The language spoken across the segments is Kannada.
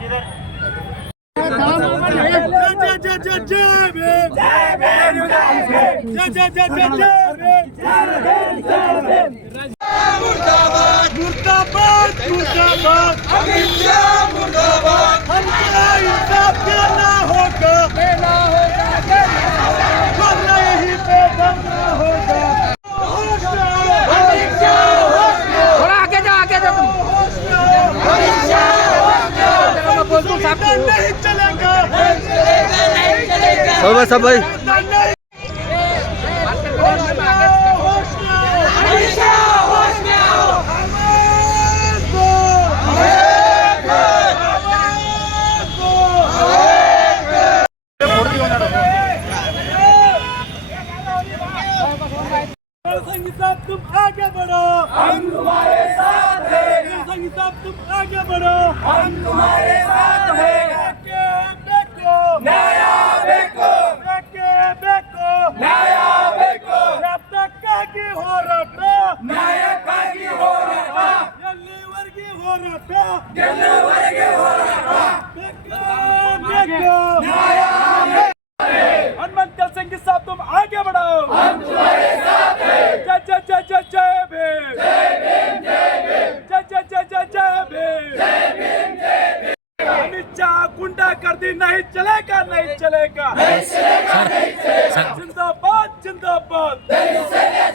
şeyler. Burada bak, burada bak, burada bak. नहीं चलेगा। सब भाई। सब भाई तुम आगे बढ़ो। हम साहब तुम आगे बढ़ो। हम तुम्हारे साथ हैं। चलेगा नहीं चलेगा नहीं चलेगा जिंदाबाद जिंदाबाद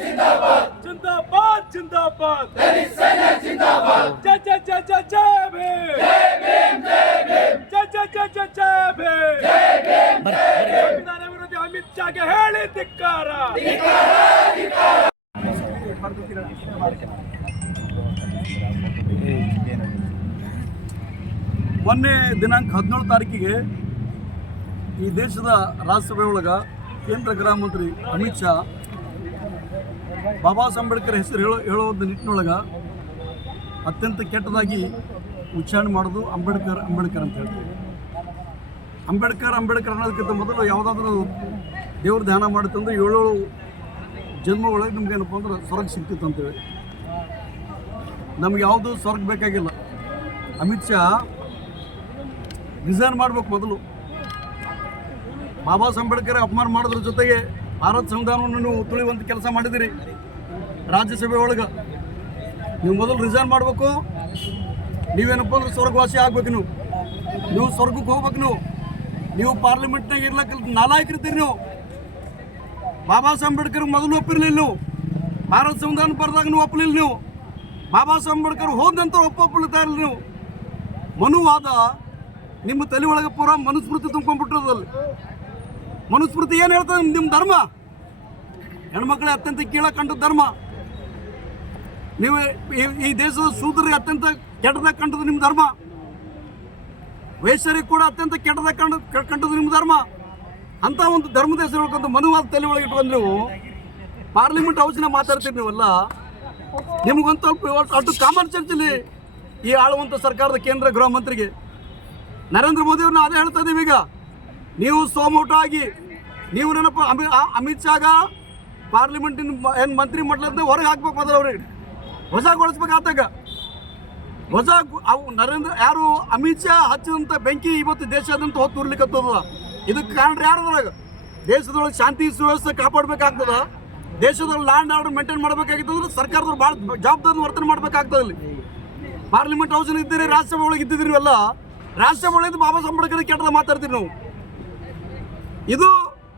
जिंदाबाद जिंदाबाद जिंदाबाद जय जय जय जय जय भीम जय भीम जय भीम जय जय जय जय जय भीम ಸಂವಿಧಾನ ವಿರೋಧಿ ಅಮಿತ್ ಶಾಗೆ ಹೇಳಿ ಧಿಕ್ಕಾರ ಮೊನ್ನೆ ದಿನಾಂಕ ಹದಿನೇಳು ತಾರೀಕಿಗೆ ಈ ದೇಶದ ರಾಜ್ಯಸಭೆ ಒಳಗೆ ಕೇಂದ್ರ ಗೃಹ ಮಂತ್ರಿ ಅಮಿತ್ ಶಾ ಬಾಬಾ ಸಾಹೇಬ್ ಅಂಬೇಡ್ಕರ್ ಹೆಸರು ಹೇಳೋ ಹೇಳೋ ಒಂದು ನಿಟ್ಟಿನೊಳಗೆ ಅತ್ಯಂತ ಕೆಟ್ಟದಾಗಿ ಉಚ್ಚಾರಣೆ ಮಾಡೋದು ಅಂಬೇಡ್ಕರ್ ಅಂಬೇಡ್ಕರ್ ಅಂತ ಹೇಳ್ತೀವಿ. ಅಂಬೇಡ್ಕರ್ ಅಂಬೇಡ್ಕರ್ ಅನ್ನೋದಕ್ಕಿಂತ ಮೊದಲು ಯಾವುದಾದ್ರೂ ದೇವ್ರ ಧ್ಯಾನ ಮಾಡುತ್ತಂದ್ರೆ ಏಳು ಜನ್ಮ ಒಳಗೆ ನಮ್ಗೆ ಏನಪ್ಪ ಅಂದ್ರೆ ಸ್ವರ್ಗ ಸಿಗ್ತಿತ್ತು ಅಂತೇಳಿ. ನಮ್ಗೆ ಯಾವುದು ಸ್ವರ್ಗ ಬೇಕಾಗಿಲ್ಲ. ಅಮಿತ್ ಶಾ ರಿಸೈನ್ ಮಾಡ್ಬೇಕು ಮೊದಲು. ಬಾಬಾ ಸಾಹೇಬ್ ಅಪಮಾನ ಮಾಡೋದ್ರ ಜೊತೆಗೆ ಭಾರತ ಸಂವಿಧಾನವನ್ನು ನೀವು ತುಳಿಯುವಂಥ ಕೆಲಸ ಮಾಡಿದಿರಿ. ರಾಜ್ಯಸಭೆ ಒಳಗೆ. ನೀವು ಮೊದಲು ರಿಸೈನ್ ಮಾಡಬೇಕು. ನೀವೇನಪ್ಪ ಅಂದ್ರೆ ಸ್ವರ್ಗವಾಸಿ ಆಗ್ಬೇಕು ನೀವು. ನೀವು ಸ್ವರ್ಗಕ್ಕೆ ಹೋಗ್ಬೇಕು ನೀವು. ನೀವು ಪಾರ್ಲಿಮೆಂಟ್ನಾಗ ಇರ್ಲಕ್ಕ ನಾಲಾಯಕರಿದ್ದೀರಿ ನೀವು. ಬಾಬಾ ಸಾಹೇಬ್ ಅಂಬೇಡ್ಕರ್ ಮೊದಲು ಒಪ್ಪಿರ್ಲಿಲ್ಲ ನೀವು. ಭಾರತ ಸಂವಿಧಾನ ಬರ್ದಾಗ ನೀವು ಒಪ್ಪಲಿಲ್ಲ ನೀವು. ಬಾಬಾ ಸಾಹೇಬ್ ಅಂಬೇಡ್ಕರ್ ಹೋದ ನಂತರ ಒಪ್ಪ ಒಪ್ಪಲಿತಾ ನೀವು. ಮನುವಾದ ನಿಮ್ಮ ತಲೆ ಒಳಗೆ ಪೂರ ಮನುಸ್ಮೃತಿ ತುಂಬ್ಕೊಂಡ್ಬಿಟ್ಟಿರೋದಲ್ಲಿ ಮನುಸ್ಮೃತಿ ಏನು ಹೇಳ್ತದೆ ನಿಮ್ಮ ಧರ್ಮ? ಹೆಣ್ಮಕ್ಳಿಗೆ ಅತ್ಯಂತ ಕೀಳ ಕಂಡ ಧರ್ಮ. ನೀವು ಈ- ದೇಶದ ಸೂದರಿಗೆ ಅತ್ಯಂತ ಕೆಟ್ಟದಾಗ ಕಂಡದ್ದು ನಿಮ್ಮ ಧರ್ಮ. ವೈಶ್ಯರಿಗೆ ಕೂಡ ಅತ್ಯಂತ ಕೆಟ್ಟದಾಗ ಕಂಡು ಕಂಡದ್ದು ನಿಮ್ಮ ಧರ್ಮ. ಅಂತ ಒಂದು ಧರ್ಮದ ಹೆಸರು ಹೇಳ್ಕೊಂಡು ಮನುವಾದ ತಲೆ ಒಳಗೆ ಇಟ್ಕೊಂಡು ನೀವು ಪಾರ್ಲಿಮೆಂಟ್ ಹೌಸ್ನ ಮಾತಾಡ್ತೀರಿ ನೀವಲ್ಲ. ಸ್ವಲ್ಪ ಅಷ್ಟು ಕಾಮನ್ ಚರ್ಚಲ್ಲಿ ಈ ಆಳುವಂಥ ಸರ್ಕಾರದ ಕೇಂದ್ರ ಗೃಹ ಮಂತ್ರಿಗೆ. ನರೇಂದ್ರ ಮೋದಿ ಅವ್ರನ್ನ ಅದೇ ಹೇಳ್ತಾ ಇದೀವಿ ಈಗ. ನೀವು ಸೋಮೌಟ್ ಆಗಿ ನೀವು ನೆನಪ ಅಮಿ ಅಮಿತ್ ಶಾಗ ಪಾರ್ಲಿಮೆಂಟಿನ ಏನು ಮಂತ್ರಿ ಮಂಡಲದ ಹೊರಗೆ ಹಾಕ್ಬೇಕು ಮೊದಲು ಅವ್ರಿಗೆ. ವಜಾಗೊಳಿಸ್ಬೇಕಾತಾಗ ಗು- ಅವು ನರೇಂದ್ರ ಯಾರು ಅಮಿತ್ ಶಾ ಹಚ್ಚಿದಂಥ ಬೆಂಕಿ ಇವತ್ತು ದೇಶಾದ್ಯಂತ ಹೊತ್ತು ಉರ್ಲಿಕ್ಕತ್ತದ ಇದಕ್ಕೆ ಕಾರಣ ಯಾರದ್ರಾಗ ದೇಶದೊಳಗೆ ಶಾಂತಿ ಸುವ್ಯವಸ್ಥೆ ಕಾಪಾಡಬೇಕಾಗ್ತದ. ದೇಶದೊಳಗೆ ಲ್ಯಾಂಡ್ ಆರ್ಡರ್ ಮೇಂಟೈನ್ ಮಾಡಬೇಕಾಗಿತ್ತಂದ್ರೆ ಸರ್ಕಾರದವ್ರು ಭಾಳ ಜವಾಬ್ದಾರಿ ವರ್ತನೆ ಮಾಡಬೇಕಾಗ್ತದೆ ಅಲ್ಲಿ. ಪಾರ್ಲಿಮೆಂಟ್ ಹೌಸ್ ಇದ್ದೀರಿ ರಾಜ್ಯಸಭೆ ಒಳಗೆ ಇದ್ದಿದ್ದೀರಿ ಇವೆಲ್ಲ. ರಾಜ್ಯಸಭೆ ಒಳಗೆ ಬಾಬಾ ಸಾಹೇಬ್ ಅಂಬೇಡ್ಕರ್ ಕೆಟ್ಟದ ಮಾತಾಡ್ತೀವಿ ನಾವು. ಇದು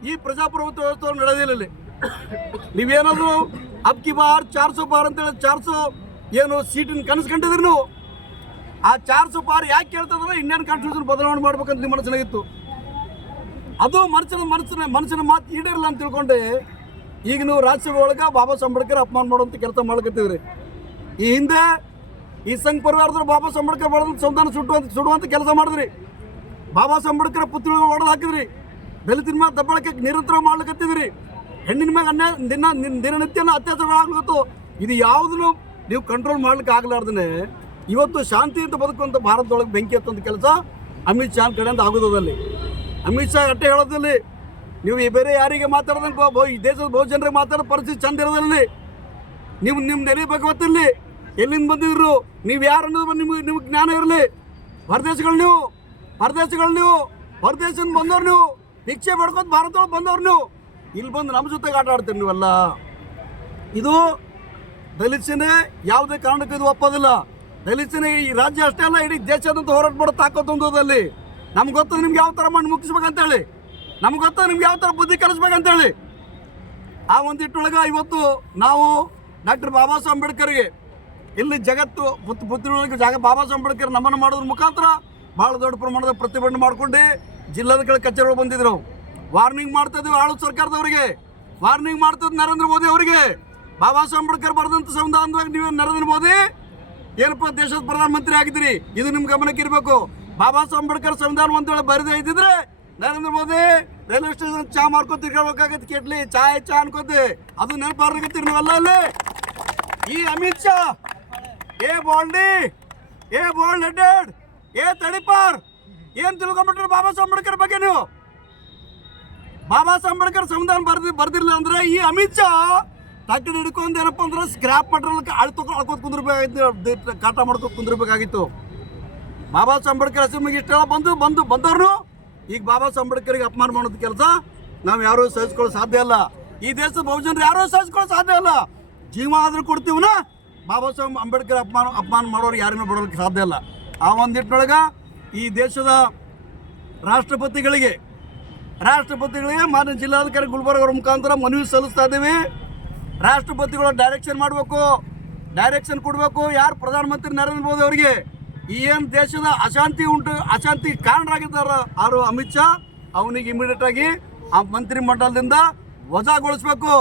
ಈ ಪ್ರಜಾಪ್ರಭುತ್ವ ವ್ಯವಸ್ಥೆ ನಡೆದಿಲ್ಲ ನೀವೇನಾದ್ರು ಅಬ್ಕಿ ಬಾರ್ ಚಾರ್ ಸೋ ಬಾರ್ ಅಂತೇಳಿ ಚಾರ್ ಸೋ ಏನು ಸೀಟಿನ ಕನಸು ಕಂಡಿದ್ರಿ ನೀವು? ಆ ಚಾರ್ ಸೋ ಬಾರ್ ಯಾಕೆ ಕೇಳ್ತಂದ್ರೆ ಇಂಡಿಯನ್ ಕಾನ್ಸ್ಟಿಟ್ಯೂಷನ್ ಬದಲಾವಣೆ ಮಾಡ್ಬೇಕಂತ ನಿಮ್ಮ ಮನಸ್ಸಿನಾಗಿತ್ತು ಅದು ಮನಸ್ಸಿನ ಮನಸ್ಸಿನ ಮನಸ್ಸಿನ ಮಾತು ಈಡೇರಲ್ಲ ಅಂತ ತಿಳ್ಕೊಂಡೆ. ಈಗ ನೀವು ರಾಜ್ಯಸಭೆ ಒಳಗೆ ಬಾಬಾ ಸಾಹೇಬ್ ಅಂಬೇಡ್ಕರ್ ಅಪಮಾನ ಮಾಡುವಂಥ ಕೆಲಸ ಮಾಡ್ಕತ್ತಿದ್ರಿ. ಈ ಹಿಂದೆ ಈ ಸಂಘ ಪರಿವಾರದವ್ರು ಬಾಬಾ ಸಾಹೇಬ್ ಅಂಬೇಡ್ಕರ್ ಬಳದ ಸಂವಿಧಾನ ಸುಟ್ಟುವಂತ ಸುಡುವಂಥ ಕೆಲಸ ಮಾಡಿದ್ರಿ. ಬಾಬಾ ಸಾಹೇಬ್ ಅಂಬೇಡ್ಕರ್ ಪುತ್ರಿಗಳು ಹೊಡೆದು ಹಾಕಿದ್ರಿ. ದಲಿತರ ಮ್ಯಾಗ ದಬ್ಬಳಕೆ ನಿರಂತರ ಮಾಡ್ಲಿಕತ್ತಿದ್ರಿ ಹೆಣ್ಣಿನ ಮ್ಯಾಗ ಅನ್ಯಾಯ, ದಿನ ನಿನ್ ದಿನನಿತ್ಯನ ಅತ್ಯಾಚಾರ ಆಗ್ಲತ್ತು ಇದು ಯಾವುದನ್ನು ನೀವು ಕಂಟ್ರೋಲ್ ಮಾಡ್ಲಿಕ್ಕೆ ಆಗ್ಲಾರ್ದೇ ಇವತ್ತು ಶಾಂತಿಯಿಂದ ಬದುಕುವಂಥ ಭಾರತದೊಳಗೆ ಬೆಂಕಿ ಹತ್ತುವಂಥ ಕೆಲಸ ಅಮಿತ್ ಶಾ ಕಡೆಯಿಂದ ಆಗೋದಲ್ಲಿ ಅಮಿತ್ ಶಾ ಅಟ್ಟೆ ಹೇಳೋದಲ್ಲಿ ನೀವು ಈ ಬೇರೆ ಯಾರಿಗೆ ಮಾತಾಡ್ದಂಗೆ ಈ ದೇಶದ ಬಹು ಜನರಿಗೆ ಮಾತಾಡೋ ಪರಿಸ್ಥಿತಿ ಚಂದ ಇರೋದಲ್ಲಿ ನೀವು ನಿಮ್ಮ ನೆರೆ ಬಗ್ಗೆ ಗೊತ್ತಿರಲಿ ಎಲ್ಲಿಂದ ಬಂದಿದ್ರು, ನೀವು ಯಾರು ಅನ್ನೋದು ನಿಮಗೆ, ನಿಮ್ಗೆ ಜ್ಞಾನ ಇರಲಿ. ಹೊರದೇಶಗಳು ನೀವು ಹೊರದೇಶಗಳು ನೀವು ಹೊರದೇಶದಿಂದ ಬಂದವ್ರು ನೀವು. ಭಿಕ್ಷೆ ಪಡ್ಕೊತ ಭಾರತದೊಳಗೆ ಬಂದವ್ರು ನೀವು. ಇಲ್ಲಿ ಬಂದು ನಮ್ಮ ಜೊತೆಗೆ ಆಟ ಆಡ್ತೀರಿ ನೀವೆಲ್ಲ. ಇದು ದಲಿತನೆ ಯಾವುದೇ ಕಾರಣಕ್ಕೂ ಇದು ಒಪ್ಪೋದಿಲ್ಲ. ದಲಿತನೆ ಈ ರಾಜ್ಯ ಅಷ್ಟೇ ಅಲ್ಲ, ಇಡೀ ದೇಶದಂತ ಹೋರಾಟ ಮಾಡೋ ಅಲ್ಲಿ ನಮ್ಗೆ ಗೊತ್ತದ ನಿಮ್ಗೆ ಯಾವ ಥರ ಮಣ್ಣು ಮುಗಿಸ್ಬೇಕಂತೇಳಿ ನಮ್ಗೆ ಗೊತ್ತು ನಿಮ್ಗೆ ಯಾವ ಥರ ಬುದ್ಧಿ ಕಲಿಸ್ಬೇಕಂತೇಳಿ. ಆ ಒಂದಿಟ್ಟೊಳಗೆ ಇವತ್ತು ನಾವು ಡಾಕ್ಟರ್ ಬಾಬಾ ಸಾಹೇಬ್ ಅಂಬೇಡ್ಕರ್ಗೆ ಇಲ್ಲಿ ಜಗತ್ತು ಬುದ್ಧಿ ಜಾಗ ಬಾಬಾ ಸಾಹೇಬ್ ಅಂಬೇಡ್ಕರ್ ನಮನ ಮಾಡೋದ್ರ ಮುಖಾಂತರ ಭಾಳ ದೊಡ್ಡ ಪ್ರಮಾಣದ ಪ್ರತಿಭಟನೆ ಮಾಡ್ಕೊಂಡು ಜಿಲ್ಲಾಧಿಕಾರಿ ಕಚೇರಿಗಳು ಬಂದಿದ್ರು. ವಾರ್ನಿಂಗ್ ಮಾಡ್ತಾ ಇದ್ದೀವಿ ಆಳು ಸರ್ಕಾರದವರಿಗೆ. ವಾರ್ನಿಂಗ್ ಮಾಡ್ತದ್ ನರೇಂದ್ರ ಮೋದಿ ಅವರಿಗೆ. ಬಾಬಾ ಸಾಹೇಬ್ ಅಂಬೇಡ್ಕರ್ ಬರೆದಂತ ಸಂವಿಧಾನದಾಗ ನೀವು ನರೇಂದ್ರ ಮೋದಿ. ಏನಪ್ಪ ದೇಶದ ಪ್ರಧಾನಮಂತ್ರಿ ಆಗಿದ್ದೀರಿ? ಇದು ನಿಮ್ಮ ಗಮನಕ್ಕೆ ಇರಬೇಕು. ಬಾಬಾ ಸಾಹೇಬ್ ಅಂಬೇಡ್ಕರ್ ಸಂವಿಧಾನ ಒಂದ್ ವೇಳೆ ಬರೆದೇ ಇದ್ದಿದ್ರೆ ನರೇಂದ್ರ ಮೋದಿ ರೈಲ್ವೆ ಸ್ಟೇಷನ್ ಚಾ ಮಾಡ್ಕೊಂಡು ತಿರ್ಗಾಡ್ಬೇಕಾಗತ್ತೆ ಕೆಟ್ಲಿ. ಚಾಯ್ ಚಾ ಅನ್ಕೋತಿ ಅದು ನೆನಪಾರ್ಲಿಕತ್ತೀರಿ ನೀವೆಲ್ಲ ಅಲ್ಲಿ ಈ ಅಮಿತ್ ಶಾ ಏ ಬಾಲ್ಡಿ ಏ ಬಾಲ್ಡ್ ಹೆಡೆಡ್ ಏ ತಡಿಪಾರ್ ಏನ್ ತಿಳ್ಕೊಂಡ್ಬಿಟ್ರಿ ಬಾಬಾ ಸಾಹೇಬ್ ಅಂಬೇಡ್ಕರ್ ಬಗ್ಗೆ ನೀವು? ಬಾಬಾ ಸಾಹೇಬ್ ಅಂಬೇಡ್ಕರ್ ಸಂವಿಧಾನ ಬರ್ದಿ, ಬರ್ದಿರ್ಲಿಲ್ಲ ಅಂದ್ರೆ ಈ ಅಮಿತ್ ಶಾ ತಟ್ಟೆ ಹಿಡ್ಕೊಂಡು ಏನಪ್ಪ ಅಂದ್ರೆ ಸ್ಕ್ರಾಪ್ ಪೆಟ್ರೋಲ್ ಅಳ್ತು ಅಳ್ಕೊತ್ ಕುಂದಿರ್ಬೇಕಾಗಿತ್ತು ಕಾಟ ಮಾಡ್ಕೊಂಡು ಕುಂದಿರ್ಬೇಕಾಗಿತ್ತು. ಬಾಬಾ ಸಾಹೇಬ್ ಅಂಬೇಡ್ಕರ್ ಹೆಸರು ಇಷ್ಟೆಲ್ಲ ಬಂದು ಬಂದು, ಬಂದವ್ರು. ಈಗ ಬಾಬಾ ಸಾಹೇಬ್ ಅಂಬೇಡ್ಕರ್ಗೆ ಅಪಮಾನ ಮಾಡೋದು ಕೆಲಸ. ನಾವು ಯಾರೂ ಸಹಿಸ್ಕೊಳ್ಳೋ ಸಾಧ್ಯ ಇಲ್ಲ. ಈ ದೇಶದ ಬಹುಜನರು ಯಾರೂ ಸಹಿಸ್ಕೊಳ್ಳೋ ಸಾಧ್ಯ ಇಲ್ಲ. ಜೀವ ಆದ್ರೂ ಕೊಡ್ತೀವನ, ಬಾಬಾ ಸಾಹೇಬ್ ಅಂಬೇಡ್ಕರ್ ಅಪಮಾನ ಅಪಮಾನ ಮಾಡೋರು ಯಾರನ್ನೂ ಬಿಡೋದಕ್ಕೆ ಸಾಧ್ಯ ಇಲ್ಲ. ಆ ಒಂದಿಟ್ಟೊಳಗೆ ಈ ದೇಶದ ರಾಷ್ಟ್ರಪತಿಗಳಿಗೆ ರಾಷ್ಟ್ರಪತಿಗಳಿಗೆ ಮಾನ್ಯ ಜಿಲ್ಲಾಧಿಕಾರಿ ಗುಲ್ಬರ್ಗ ಅವರ ಮುಖಾಂತರ ಮನವಿ ಸಲ್ಲಿಸ್ತಾ ಇದ್ದೀವಿ. ರಾಷ್ಟ್ರಪತಿಗಳ ಡೈರೆಕ್ಷನ್ ಮಾಡಬೇಕು ಡೈರೆಕ್ಷನ್ ಕೊಡಬೇಕು. ಯಾರು ಪ್ರಧಾನಮಂತ್ರಿ ನರೇಂದ್ರ ಮೋದಿ ಅವರಿಗೆ ಏನು ದೇಶದ ಅಶಾಂತಿ ಉಂಟು, ಅಶಾಂತಿ ಕಾರಣರಾಗಿದ್ದಾರೆ ಅವರು ಅಮಿತ್ ಶಾ, ಅವನಿಗೆ ಇಮಿಡಿಯೇಟ್ ಆಗಿ ಆ ಮಂತ್ರಿ ಮಂಡಲದಿಂದ ವಜಾಗೊಳಿಸ್ಬೇಕು.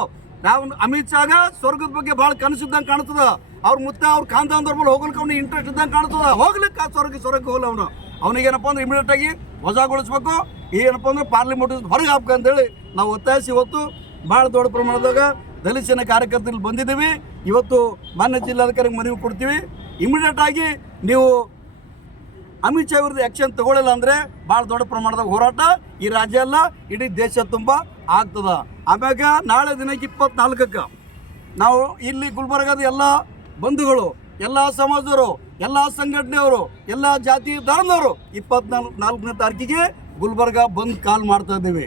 ನಾವು ಅಮಿತ್ ಶಾಗ ಸ್ವರ್ಗದ ಬಗ್ಗೆ ಭಾಳ ಕನಸಿದ್ದಂಗೆ ಕಾಣ್ತದ ಅವ್ರ ಮುತ್ತ ಅವ್ರ ಖಾನ್ದಾನ್ದವ್ರ ಮೇಲೆ ಹೋಗ್ಲಿಕ್ಕೆ ಅವ್ನಿಗೆ ಇಂಟ್ರೆಸ್ಟ್ ಇದ್ದಂಗೆ ಕಾಣ್ತದ ಹೋಗ್ಲಿಕ್ಕೆ ಸ್ವರ್ಗ ಸ್ವರ್ಗಕ್ಕೆ ಹೋಗಲ್ಲ ಅವನು. ಅವನಿಗೇನಪ್ಪ ಅಂದ್ರೆ ಇಮಿಡಿಯೇಟ್ ಆಗಿ ವಜಾಗೊಳಿಸ್ಬೇಕು. ಏನಪ್ಪ ಅಂದ್ರೆ ಪಾರ್ಲಿಮೆಂಟ್ ಹೊರಗೆ ಹಾಕ್ಬೇಕು ಅಂತೇಳಿ ನಾವು ಒತ್ತಾಯಿಸಿ ಇವತ್ತು ಭಾಳ ದೊಡ್ಡ ಪ್ರಮಾಣದಾಗ ದಲಿತ ಸೇನೆ ಕಾರ್ಯಕರ್ತರಲ್ಲಿ ಬಂದಿದ್ದೀವಿ. ಇವತ್ತು ಮಾನ್ಯ ಜಿಲ್ಲಾಧಿಕಾರಿಗೆ ಮನವಿ ಕೊಡ್ತೀವಿ. ಇಮಿಡಿಯೇಟ್ ಆಗಿ ನೀವು ಅಮಿತ್ ಶಾ ವಿರುದ್ಧ ಆ್ಯಕ್ಷನ್ ತಗೊಳ್ಳಿಲ್ಲ ಅಂದರೆ ಭಾಳ ದೊಡ್ಡ ಪ್ರಮಾಣದ ಹೋರಾಟ ಈ ರಾಜ್ಯ ಅಲ್ಲ, ಇಡೀ ದೇಶ ತುಂಬ ಆಗ್ತದ. ಆಮ್ಯಾಗ ನಾಳೆ ದಿನಕ್ಕೆ ಇಪ್ಪತ್ನಾಲ್ಕಕ್ಕೆ ನಾವು ಇಲ್ಲಿ ಗುಲ್ಬರ್ಗದ ಎಲ್ಲ ಬಂಧುಗಳು, ಎಲ್ಲ ಸಮಾಜದವರು ಎಲ್ಲ ಸಂಘಟನೆಯವರು ಎಲ್ಲ ಜಾತಿ ಧರ್ಮದವರು ಇಪ್ಪತ್ನಾಲ್ಕು ನಾಲ್ಕನೇ ತಾರೀಕಿಗೆ ಗುಲ್ಬರ್ಗ ಬಂದ್ ಕಾಲ್ ಮಾಡ್ತಾ ಇದ್ದೀವಿ.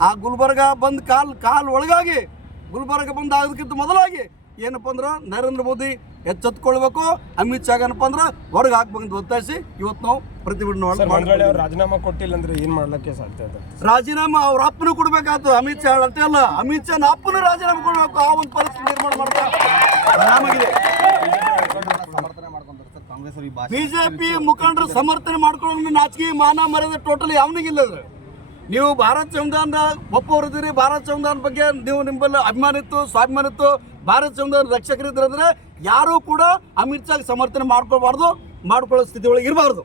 ಆ ಗುಲ್ಬರ್ಗ ಬಂದ್ ಕಾಲ್ ಕಾಲ್ ಒಳಗಾಗಿ ಗುಲ್ಬರ್ಗ ಬಂದ್ ಆಗೋದಕ್ಕಿಂತ ಮೊದಲಾಗಿ ಏನಪ್ಪ ಅಂದ್ರೆ ನರೇಂದ್ರ ಮೋದಿ ಎಚ್ಚೆತ್ಕೊಳ್ಬೇಕು ಅಮಿತ್ ಶಾ ಏನಪ್ಪ ಅಂದ್ರೆ ಹೊರಗೆ ಹಾಕ್ಬೇಕಂತ ಒತ್ತಾಯಿಸಿ ಇವತ್ತು ನಾವು ಪ್ರತಿಭಟನೆ ರಾಜೀನಾಮೆ ಕೊಟ್ಟಿಲ್ಲ ಅಂದ್ರೆ ಏನ್ ಮಾಡ್ಲಿಕ್ಕೆ ಸಾಧ್ಯ ರಾಜೀನಾಮೆ ಅವ್ರ ಅಪ್ಪನ ಕೊಡ್ಬೇಕಾಯ್ತು ಅಮಿತ್ ಶಾ ಅಂತ ಅಲ್ಲ. ಅಮಿತ್ ಶಾ ಅಪ್ಪನ ರಾಜೀನಾಮೆ ಕೊಡ್ಬೇಕು ಆ ಒಂದು ಪರಿಸ್ಥಿತಿ ನಿರ್ಮಾಣ ಮಾಡ್ತಾರೆ ಬಿಜೆಪಿ ಮುಖಂಡರು ಸಮರ್ಥನೆ ಮಾಡ್ಕೊಳ್ಳೋ ನಾಚಿಕೆ ಮಾನ ಮರ್ಯಾದೆ ಟೋಟಲ್ ಯಾವನಿಗಿಲ್ಲ ನೀವು ಭಾರತ ಸಂವಿಧಾನ ಒಪ್ಪವರಿದ್ದೀರಿ. ಭಾರತ ಸಂವಿಧಾನ ಬಗ್ಗೆ ನೀವು ನಿಮ್ಮಲ್ಲಿ ಅಭಿಮಾನ ಇತ್ತು ಸ್ವಾಭಿಮಾನ ಇತ್ತು. ಭಾರತ ಸಂವಿಧಾನ ರಕ್ಷಕರಿದ್ರು ಅಂದ್ರೆ ಯಾರೂ ಕೂಡ ಅಮಿತ್ ಶಾ ಸಮರ್ಥನೆ ಮಾಡ್ಕೊಳ್ಬಾರ್ದು ಮಾಡ್ಕೊಳ್ಳೋ ಸ್ಥಿತಿ ಒಳಗೆ ಇರಬಾರ್ದು.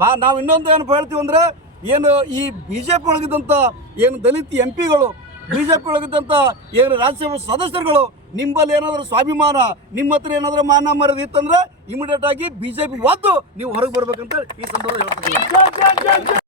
ಬಾ ನಾವು ಇನ್ನೊಂದು ಏನು ಹೇಳ್ತೀವಿ ಅಂದ್ರೆ ಏನು ಈ ಬಿ ಜೆ ಪಿ ಒಳಗಿದ್ದಂಥ ಏನು ದಲಿತ ಎಂ ಪಿಗಳು ಬಿ ಜೆ ಒಳಗಿದ್ದಂಥ ಏನು ರಾಜ್ಯಸಭಾ ಸದಸ್ಯರುಗಳು ನಿಮ್ಮಲ್ಲಿ ಏನಾದರೂ ಸ್ವಾಭಿಮಾನ, ನಿಮ್ಮ ಹತ್ರ ಏನಾದರೂ ಮಾನ ಮರ್ಯಾದೆ ಇತ್ತಂದ್ರೆ ಇಮಿಡಿಯೇಟ್ ಆಗಿ ಬಿಜೆಪಿ ಒದ್ದು ನೀವು ಹೊರಗೆ ಬರ್ಬೇಕಂತ ಈ ಸಂದರ್ಭ ಹೇಳ್ತೀನಿ